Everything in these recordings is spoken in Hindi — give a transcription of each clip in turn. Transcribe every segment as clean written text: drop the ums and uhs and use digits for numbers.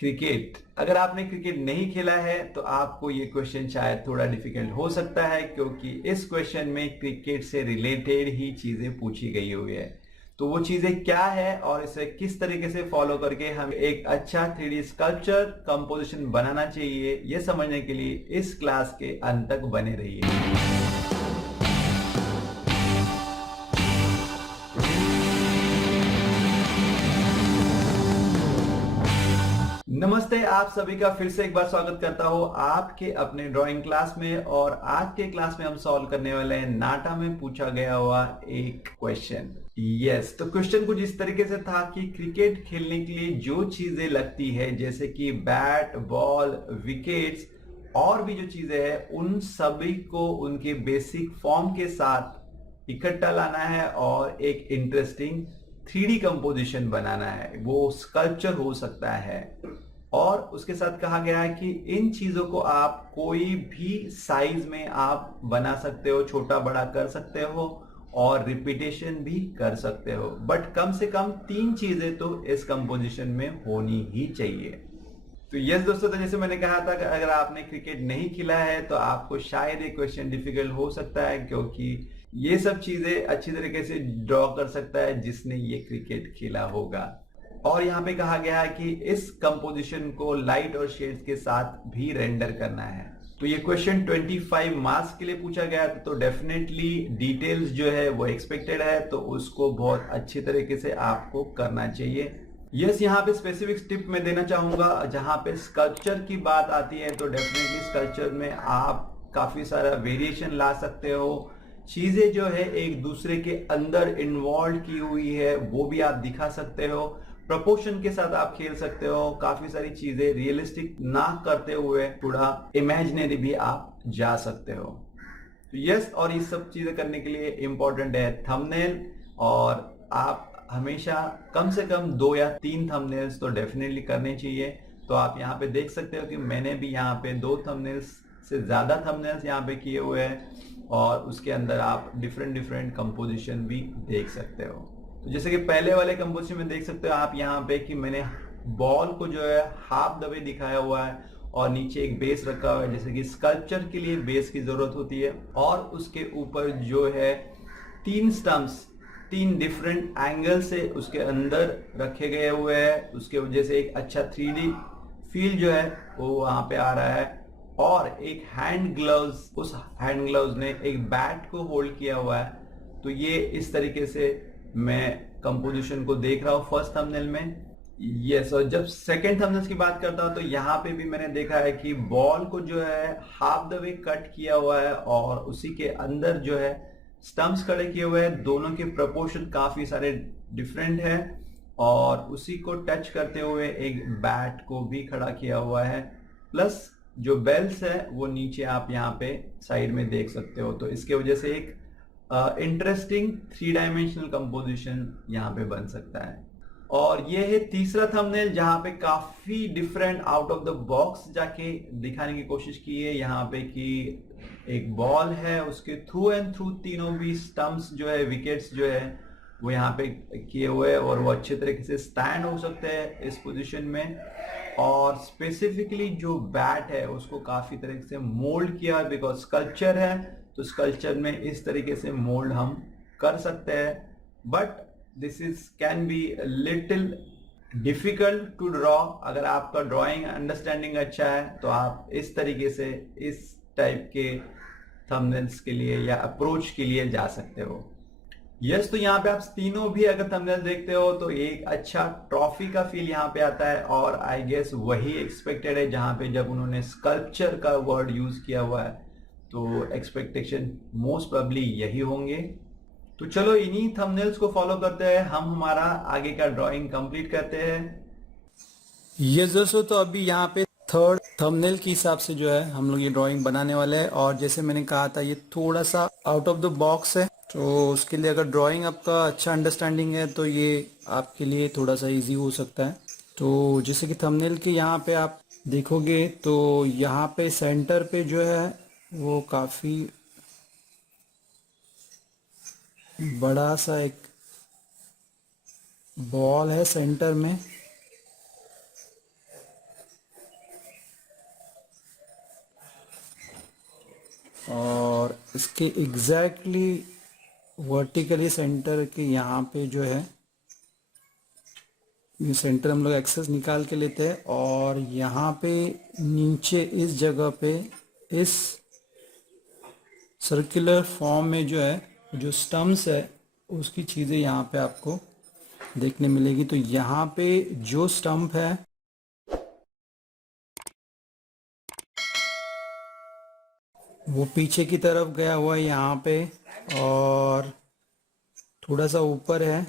क्रिकेट। अगर आपने क्रिकेट नहीं खेला है तो आपको ये क्वेश्चन शायद थोड़ा डिफिकल्ट हो सकता है, क्योंकि इस क्वेश्चन में क्रिकेट से रिलेटेड ही चीजें पूछी गई हुई है। तो वो चीजें क्या है और इसे किस तरीके से फॉलो करके हम एक अच्छा 3D स्कल्पचर कंपोजिशन बनाना चाहिए, ये समझने के लिए इस क्लास के अंत तक बने रहिए। नमस्ते, आप सभी का फिर से एक बार स्वागत करता हूं आपके अपने ड्राइंग क्लास में। और आज के क्लास में हम सॉल्व करने वाले हैं नाटा में पूछा गया हुआ एक क्वेश्चन। यस, तो क्वेश्चन कुछ इस तरीके से था कि क्रिकेट खेलने के लिए जो चीजें लगती है, जैसे कि बैट, बॉल, विकेट्स और भी जो चीजें हैं, उन सभी को उनके बेसिक फॉर्म के साथ इकट्ठा लाना है और एक इंटरेस्टिंग 3D कंपोजिशन बनाना है। वो स्कल्पचर हो सकता है। और उसके साथ कहा गया है कि इन चीजों को आप कोई भी साइज में आप बना सकते हो, छोटा बड़ा कर सकते हो और रिपीटेशन भी कर सकते हो, बट कम से कम 3 चीजें तो इस कंपोजिशन में होनी ही चाहिए। तो यस दोस्तों, तो जैसे मैंने कहा था कि अगर आपने क्रिकेट नहीं खेला है तो आपको शायद ये क्वेश्चन डिफिकल्ट हो सकता है, क्योंकि ये सब चीजें अच्छी तरीके से ड्रॉ कर सकता है जिसने ये क्रिकेट खेला होगा। और यहाँ पे कहा गया है कि इस कंपोजिशन को लाइट और शेड्स के साथ भी रेंडर करना है। तो ये क्वेश्चन 25 मार्क्स के लिए पूछा गया था, तो डेफिनेटली डिटेल्स जो है वो एक्सपेक्टेड है, तो उसको बहुत अच्छी तरीके से आपको करना चाहिए। यस, यहाँ पे स्पेसिफिक टिप मैं देना चाहूंगा। जहां पे स्कल्पचर की बात आती है तो डेफिनेटली स्कल्पचर में आप काफी सारा वेरिएशन ला सकते हो। चीजें जो है एक दूसरे के अंदर इन्वॉल्व की हुई है वो भी आप दिखा सकते हो। प्रपोर्शन के साथ आप खेल सकते हो। काफी सारी चीजें रियलिस्टिक ना करते हुए थोड़ा इमेजिनरी भी आप जा सकते हो। तो यस, और ये सब चीजें करने के लिए इंपॉर्टेंट है थंबनेल। और आप हमेशा कम से कम 2 या 3 थंबनेल्स तो डेफिनेटली करने चाहिए। तो आप यहाँ पे देख सकते हो कि मैंने भी यहाँ पे 2 थंबनेल्स से ज्यादा थंबनेल्स यहाँ पे किए हुए हैं, और उसके अंदर आप डिफरेंट डिफरेंट कंपोजिशन भी देख सकते हो। तो जैसे कि पहले वाले कंपोजिशन में देख सकते हो आप यहाँ पे कि मैंने बॉल को जो है हाफ द वे दिखाया हुआ है और नीचे एक बेस रखा हुआ है, जैसे कि स्कल्पचर के लिए बेस की जरूरत होती है। और उसके ऊपर जो है 3 स्टम्प्स 3 डिफरेंट एंगल से उसके अंदर रखे गए हुए हैं। उसके वजह से एक अच्छा 3D फील जो है वो वहां पे आ रहा है। और एक हैंड ग्लव्स, उस हैंड ग्लव्स ने एक बैट को होल्ड किया हुआ है। तो ये इस तरीके से मैं कंपोजिशन को देख रहा हूँ फर्स्ट थंबनेल में। यस, और जब सेकंड थंबनेल की बात करता हूं तो यहाँ पे भी मैंने देखा है कि बॉल को जो है हाफ द वे कट किया हुआ है और उसी के अंदर जो है स्टम्प्स खड़े किए हुए हैं। दोनों के प्रपोर्शन काफी सारे डिफरेंट है और उसी को टच करते हुए एक बैट को भी खड़ा किया हुआ है। प्लस जो बेल्स है वो नीचे आप यहाँ पे साइड में देख सकते हो। तो इसके वजह से एक इंटरेस्टिंग 3 डायमेंशनल कंपोजिशन यहाँ पे बन सकता है। और ये है तीसरा थंबनेल, जहां पे काफी different out of the box जाके दिखाने की कोशिश की है। यहाँ पे कि एक बॉल है, उसके थ्रू एंड थ्रू तीनों भी स्टंप्स जो है, विकेट्स जो है वो यहाँ पे किए हुए हैं और वो अच्छे तरीके से स्टैंड हो सकते हैं इस पोजीशन में। और स्पेसिफिकली जो बैट है उसको काफी तरीके से मोल्ड किया, बिकॉज स्कल्पचर है तो स्कल्पचर में इस तरीके से मोल्ड हम कर सकते हैं। But this is can be little difficult to draw. अगर आपका ड्राइंग अंडरस्टैंडिंग अच्छा है तो आप इस तरीके से इस टाइप के थंबनेल्स के लिए या अप्रोच के लिए जा सकते हो। यस, तो यहाँ पे आप तीनों भी अगर थंबनेल देखते हो तो एक अच्छा ट्रॉफी का फील यहाँ पे आता है। और आई गेस वही एक्सपेक्टेड है, जहां पे जब उन्होंने स्कल्पचर का वर्ड यूज किया हुआ है तो एक्सपेक्टेशन मोस्ट प्रोबेबली यही होंगे। तो चलो इन्हीं थंबनेल्स को फॉलो करते हैं, हम हमारा आगे का ड्राइंग कंप्लीट करते हैं। ये दोस्तों, तो अभी यहाँ पे थर्ड थंबनेल के हिसाब से जो है हम लोग ये ड्राइंग बनाने वाले हैं। और जैसे मैंने कहा था ये थोड़ा सा आउट ऑफ द बॉक्स है, तो उसके लिए अगर ड्राइंग आपका अच्छा अंडरस्टैंडिंग है तो ये आपके लिए थोड़ा सा इजी हो सकता है। तो जैसे कि थंबनेल के यहाँ पे आप देखोगे तो यहाँ पे सेंटर पे जो है वो काफी बड़ा सा एक बॉल है सेंटर में। और इसके एग्जैक्टली वर्टिकली सेंटर के यहाँ पे जो है ये सेंटर हम लोग एक्सेस निकाल के लेते हैं और यहाँ पे नीचे इस जगह पे इस सर्कुलर फॉर्म में जो है जो स्टम्प्स है उसकी चीज़ें यहाँ पे आपको देखने मिलेगी। तो यहाँ पे जो स्टंप है वो पीछे की तरफ गया हुआ है यहाँ पे और थोड़ा सा ऊपर है।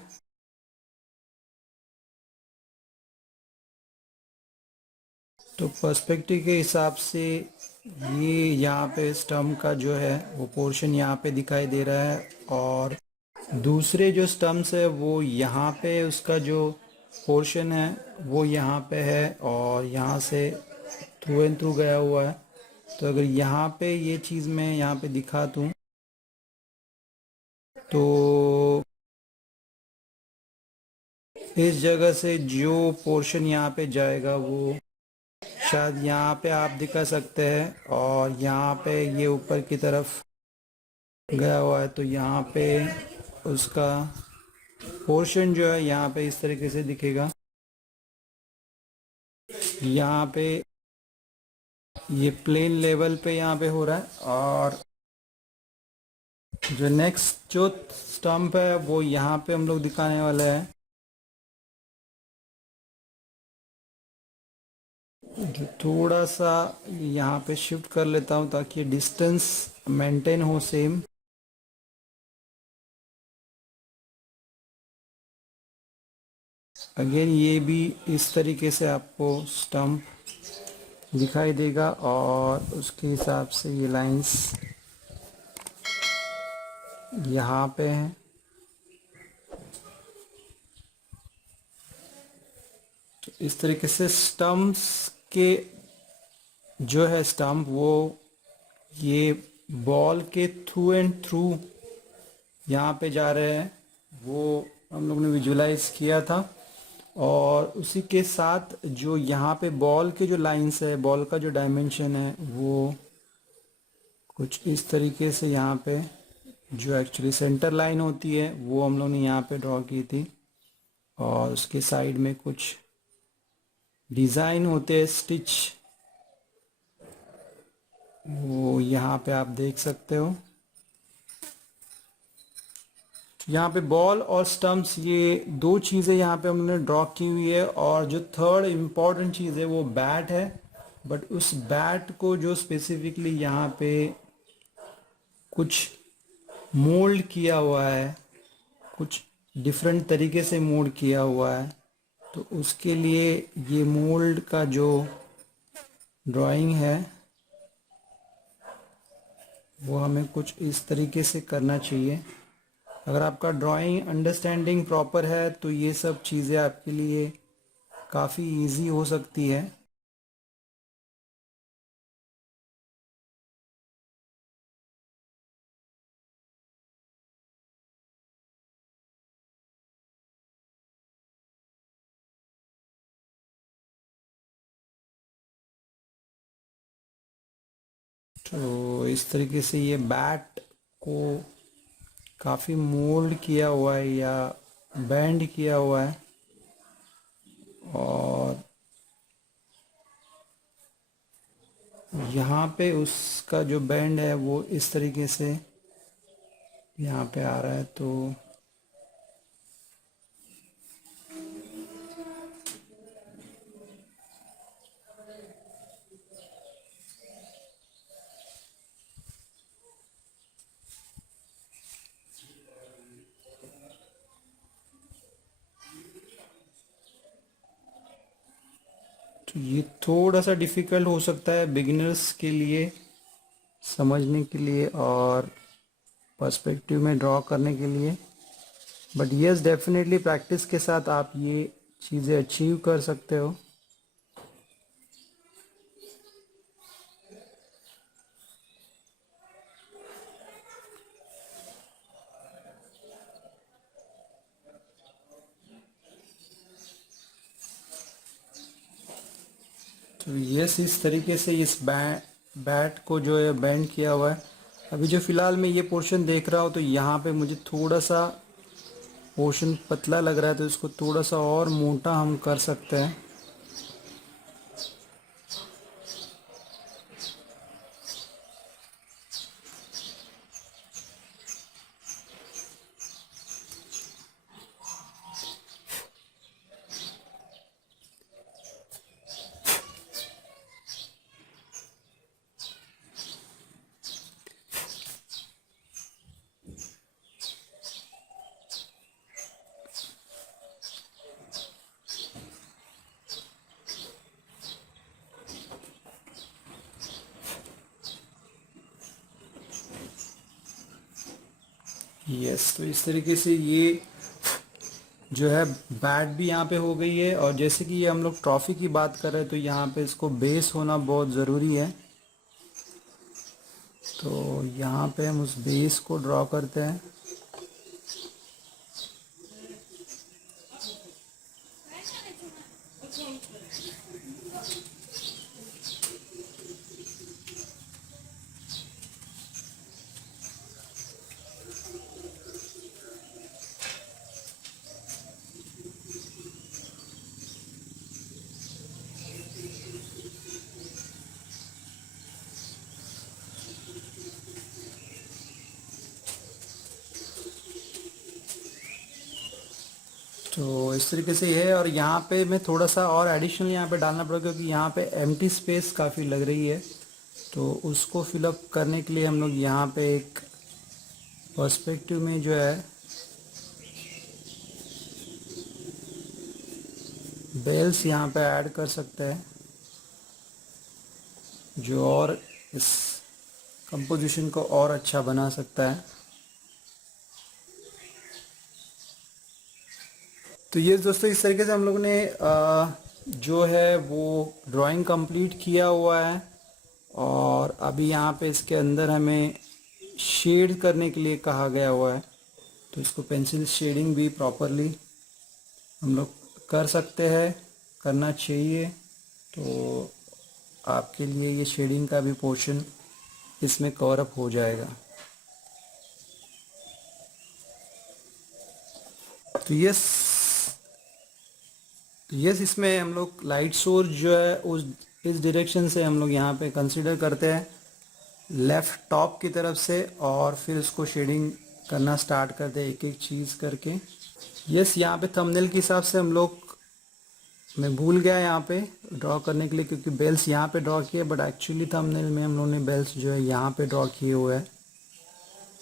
तो पर्सपेक्टिव के हिसाब से ये यहाँ पे स्टम्प का जो है वो पोर्शन यहाँ पे दिखाई दे रहा है और दूसरे जो स्टम्प्स है वो यहाँ पे उसका जो पोर्शन है वो यहाँ पे है और यहाँ से थ्रू एंड थ्रू गया हुआ है। तो अगर यहाँ पे ये चीज़ मैं यहाँ पे दिखा दूँ तो इस जगह से जो पोर्शन यहाँ पे जाएगा वो शायद यहाँ पे आप दिखा सकते हैं और यहाँ पे ये ऊपर की तरफ गया हुआ है। तो यहाँ पे उसका पोर्शन जो है यहाँ पे इस तरीके से दिखेगा। यहाँ पे ये प्लेन लेवल पे यहाँ पे हो रहा है और जो नेक्स्ट जो स्टंप है वो यहाँ पे हम लोग दिखाने वाला है। जो थोड़ा सा यहाँ पे शिफ्ट कर लेता हूँ ताकि डिस्टेंस मेंटेन हो सेम। अगेन ये भी इस तरीके से आपको स्टंप दिखाई देगा और उसके हिसाब से ये लाइंस यहाँ पे हैं। तो इस तरीके से स्टम्प्स के जो है स्टंप वो ये बॉल के थ्रू एंड थ्रू यहाँ पे जा रहे हैं वो हम लोग ने विजुलाइज किया था। और उसी के साथ जो यहाँ पे बॉल के जो लाइंस है बॉल का जो डायमेंशन है वो कुछ इस तरीके से यहाँ पे जो एक्चुअली सेंटर लाइन होती है वो हम लोग ने यहाँ पे ड्रॉ की थी और उसके साइड में कुछ डिज़ाइन होते हैं स्टिच वो यहाँ पे आप देख सकते हो। यहाँ पे बॉल और स्टम्प्स ये दो चीज़ें यहाँ पे हमने ड्रॉ की हुई है और जो थर्ड इम्पॉर्टेंट चीज़ है वो बैट है। बट उस बैट को जो स्पेसिफिकली यहाँ पे कुछ मोल्ड किया हुआ है कुछ डिफरेंट तरीके से मोल्ड किया हुआ है। तो उसके लिए ये मोल्ड का जो ड्राइंग है वो हमें कुछ इस तरीके से करना चाहिए। अगर आपका ड्राइंग अंडरस्टैंडिंग प्रॉपर है तो ये सब चीज़ें आपके लिए काफ़ी इजी हो सकती है। तो इस तरीके से ये बैट को काफ़ी मोल्ड किया हुआ है या बैंड किया हुआ है और यहाँ पे उसका जो बैंड है वो इस तरीके से यहाँ पे आ रहा है। तो ये थोड़ा सा डिफ़िकल्ट हो सकता है बिगिनर्स के लिए समझने के लिए और पर्सपेक्टिव में ड्रॉ करने के लिए। बट यस डेफिनेटली प्रैक्टिस के साथ आप ये चीज़ें अचीव कर सकते हो। तो यस इस तरीके से इस बैट को जो है बैंड किया हुआ है अभी जो फिलहाल मैं ये पोर्शन देख रहा हूँ तो यहाँ पे मुझे थोड़ा सा पोर्शन पतला लग रहा है, तो इसको थोड़ा सा और मोटा हम कर सकते हैं। यस, तो इस तरीके से ये जो है बैट भी यहाँ पे हो गई है। और जैसे कि ये हम लोग ट्रॉफी की बात कर रहे हैं तो यहाँ पे इसको बेस होना बहुत ज़रूरी है। तो यहाँ पे हम उस बेस को ड्रॉ करते हैं। तो इस तरीके से ये है। और यहाँ पे मैं थोड़ा सा और एडिशनल यहाँ पे डालना पड़ेगा क्योंकि यहाँ पे एम्प्टी स्पेस काफ़ी लग रही है। तो उसको फिलअप करने के लिए हम लोग यहाँ पे एक पर्सपेक्टिव में जो है बेल्स यहाँ पे ऐड कर सकते हैं, जो और इस कंपोजिशन को और अच्छा बना सकता है। तो ये दोस्तों इस तरीके से हम लोग ने जो है वो ड्राइंग कंप्लीट किया हुआ है। और अभी यहाँ पे इसके अंदर हमें शेड करने के लिए कहा गया हुआ है, तो इसको पेंसिल शेडिंग भी प्रॉपरली हम लोग कर सकते हैं, करना चाहिए। तो आपके लिए ये शेडिंग का भी पोर्शन इसमें कवर अप हो जाएगा। तो यस इसमें हम लोग लाइट सोर्स जो है उस इस डायरेक्शन से हम लोग यहाँ पे कंसीडर करते हैं, लेफ्ट टॉप की तरफ से, और फिर उसको शेडिंग करना स्टार्ट करते हैं एक एक चीज़ करके। यस यहाँ पे थंबनेल के हिसाब से हम लोग, मैं भूल गया यहाँ पे ड्रॉ करने के लिए क्योंकि बेल्स यहाँ पे ड्रॉ किए, बट एक्चुअली थंबनेल में हम लोगों ने बेल्स जो है यहाँ पे ड्रॉ किए हुए हैं।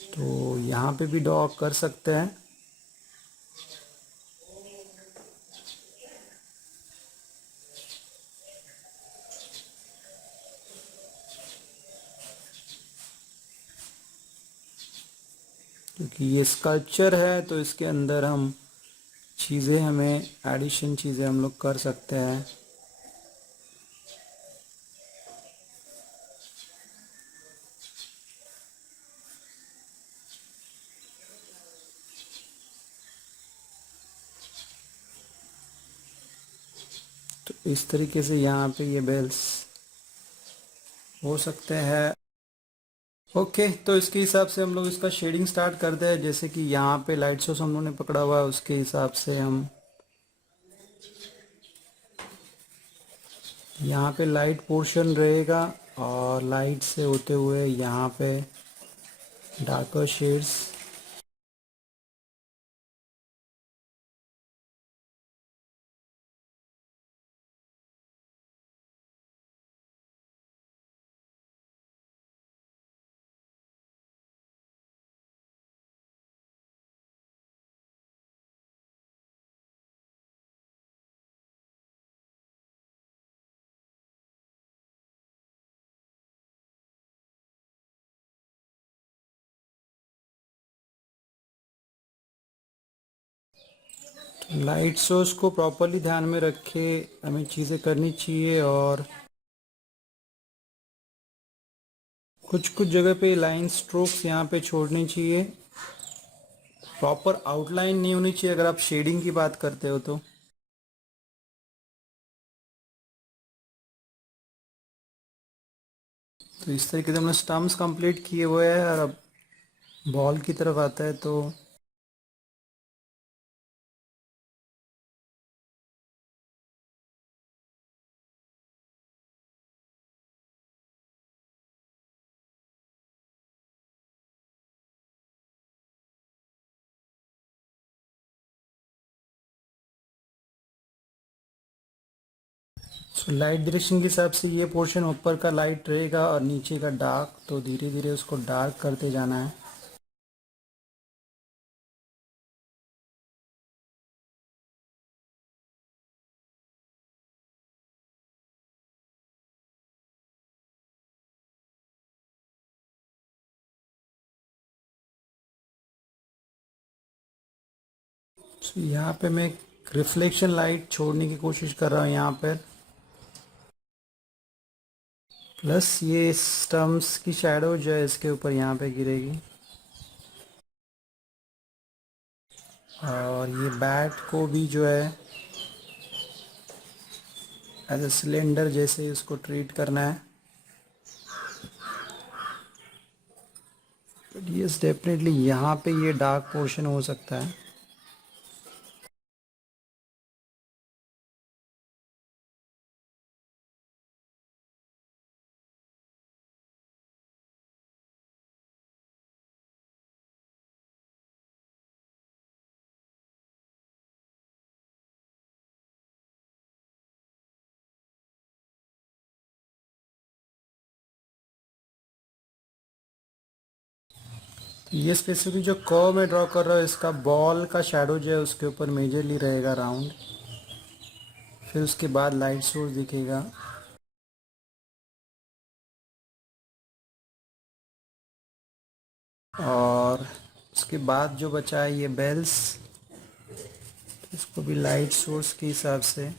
तो यहाँ पे भी ड्रॉ कर सकते हैं। क्योंकि ये स्कल्पचर है तो इसके अंदर हम चीज़ें, हमें एडिशन चीज़ें हम लोग कर सकते हैं। तो इस तरीके से यहाँ पे ये बेल्स हो सकते हैं। ओके, तो इसके हिसाब से हम लोग इसका शेडिंग स्टार्ट करते हैं। जैसे कि यहाँ पे लाइट सोर्स हम लोगों ने पकड़ा हुआ है, उसके हिसाब से हम यहाँ पे लाइट पोर्शन रहेगा और लाइट से होते हुए यहाँ पे डार्कर शेड्स। लाइट सोर्स को प्रॉपरली ध्यान में रखे हमें चीज़ें करनी चाहिए। और कुछ कुछ जगह पे लाइन स्ट्रोक्स यहाँ पे छोड़नी चाहिए, प्रॉपर आउटलाइन नहीं होनी चाहिए अगर आप शेडिंग की बात करते हो तो। तो इस तरीके से हमने स्टम्प्स कंप्लीट किए हुए हैं और अब बॉल की तरफ आता है तो लाइट डायरेक्शन के हिसाब से ये पोर्शन ऊपर का लाइट रहेगा और नीचे का डार्क, तो धीरे धीरे उसको डार्क करते जाना है। यहाँ पे मैं रिफ्लेक्शन लाइट छोड़ने की कोशिश कर रहा हूँ यहाँ पर, प्लस ये स्टम्प्स की शैडो जो है इसके ऊपर यहाँ पे गिरेगी और ये बैट को भी जो है एज ए सिलेंडर जैसे इसको ट्रीट करना है। बट यस डेफिनेटली यहाँ पे ये डार्क पोर्शन हो सकता है। ये स्पेसिफिक जो कर्व मैं ड्रॉ कर रहा हूँ इसका बॉल का शैडो जो है उसके ऊपर मेजरली रहेगा राउंड, फिर उसके बाद लाइट सोर्स दिखेगा। और उसके बाद जो बचा है ये बेल्स, इसको भी लाइट सोर्स के हिसाब से,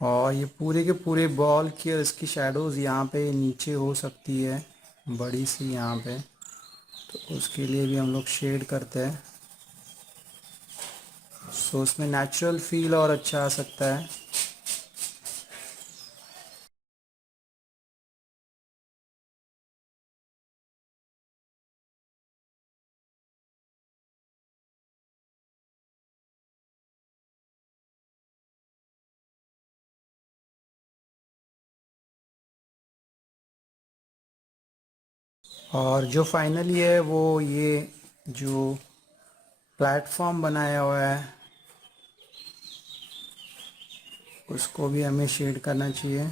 और ये पूरे के पूरे बॉल की और इसकी शैडोज़ यहाँ पे नीचे हो सकती है बड़ी सी यहाँ पे, तो उसके लिए भी हम लोग शेड करते हैं, सो उसमें नेचुरल फील और अच्छा आ सकता है। और जो फाइनली है वो ये जो प्लेटफॉर्म बनाया हुआ है उसको भी हमें शेड करना चाहिए।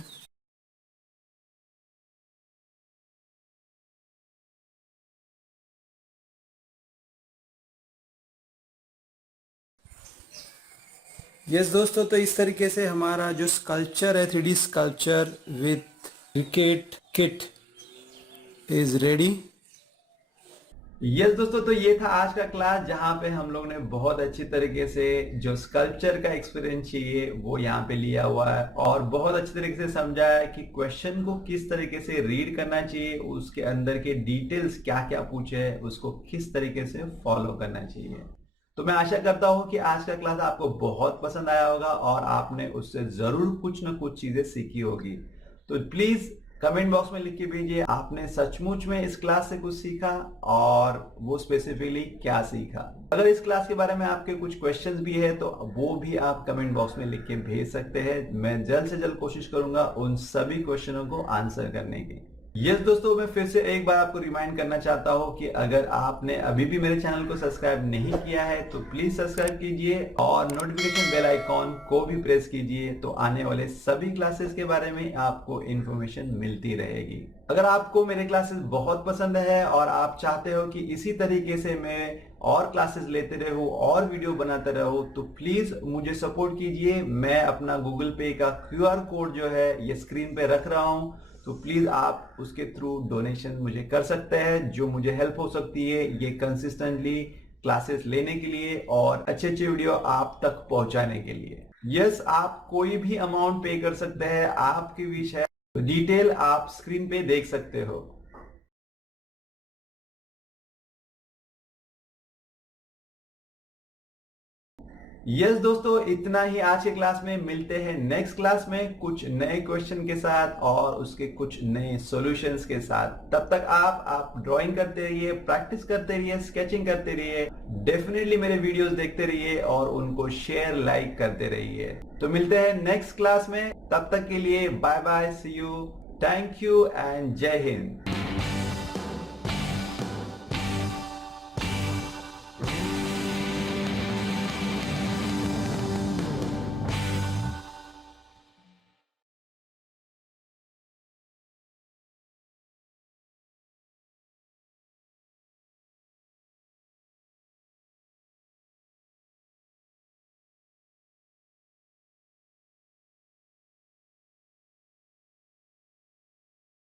यस दोस्तों, तो इस तरीके से हमारा जो स्कल्पचर है 3D sculpture with cricket kit is ready. Yes दोस्तों, तो ये था आज का क्लास जहाँ पे हम लोग ने बहुत अच्छी तरीके से जो स्कल्पचर का एक्सपीरियंस चाहिए वो यहाँ पे लिया हुआ है और बहुत अच्छी तरीके से समझाया है कि क्वेश्चन को किस तरीके से रीड करना चाहिए, उसके अंदर के डिटेल्स क्या क्या पूछे है उसको किस तरीके से फॉलो करना चाहिए। तो मैं आशा करता हूँ कि आज का क्लास आपको बहुत पसंद आया होगा और आपने उससे जरूर कुछ ना कुछ चीजें सीखी होगी। तो प्लीज कमेंट बॉक्स में लिख के भेजिए आपने सचमुच में इस क्लास से कुछ सीखा और वो स्पेसिफिकली क्या सीखा। अगर इस क्लास के बारे में आपके कुछ क्वेश्चंस भी है तो वो भी आप कमेंट बॉक्स में लिख के भेज सकते हैं। मैं जल्द से जल्द कोशिश करूंगा उन सभी क्वेश्चनों को आंसर करने की। यस दोस्तों, मैं फिर से एक बार आपको रिमाइंड करना चाहता हूं कि अगर आपने अभी भी मेरे चैनल को सब्सक्राइब नहीं किया है तो प्लीज सब्सक्राइब कीजिए और नोटिफिकेशन बेल आइकॉन को भी प्रेस कीजिए, तो आने वाले सभी क्लासेस के बारे में आपको इन्फॉर्मेशन मिलती रहेगी। अगर आपको मेरे क्लासेस बहुत पसंद है और आप चाहते हो कि इसी तरीके से मैं और क्लासेस लेते रहूं और वीडियो बनाते रहूं तो प्लीज मुझे सपोर्ट कीजिए। मैं अपना गूगल पे का QR कोड जो है ये स्क्रीन पे रख रहा हूं, तो प्लीज आप उसके थ्रू डोनेशन मुझे कर सकते हैं जो मुझे हेल्प हो सकती है ये कंसिस्टेंटली क्लासेस लेने के लिए और अच्छे अच्छे वीडियो आप तक पहुंचाने के लिए। यस, आप कोई भी अमाउंट पे कर सकते हैं, आपकी विश है। डिटेल आप स्क्रीन पे देख सकते हो। यस दोस्तों, इतना ही आज के क्लास में। मिलते हैं नेक्स्ट क्लास में कुछ नए क्वेश्चन के साथ और उसके कुछ नए सॉल्यूशंस के साथ। तब तक आप ड्राइंग करते रहिए, प्रैक्टिस करते रहिए, स्केचिंग करते रहिए, डेफिनेटली मेरे वीडियोस देखते रहिए और उनको शेयर लाइक करते रहिए। तो मिलते हैं नेक्स्ट क्लास में, तब तक के लिए bye bye, see you, thank you and जय हिंद।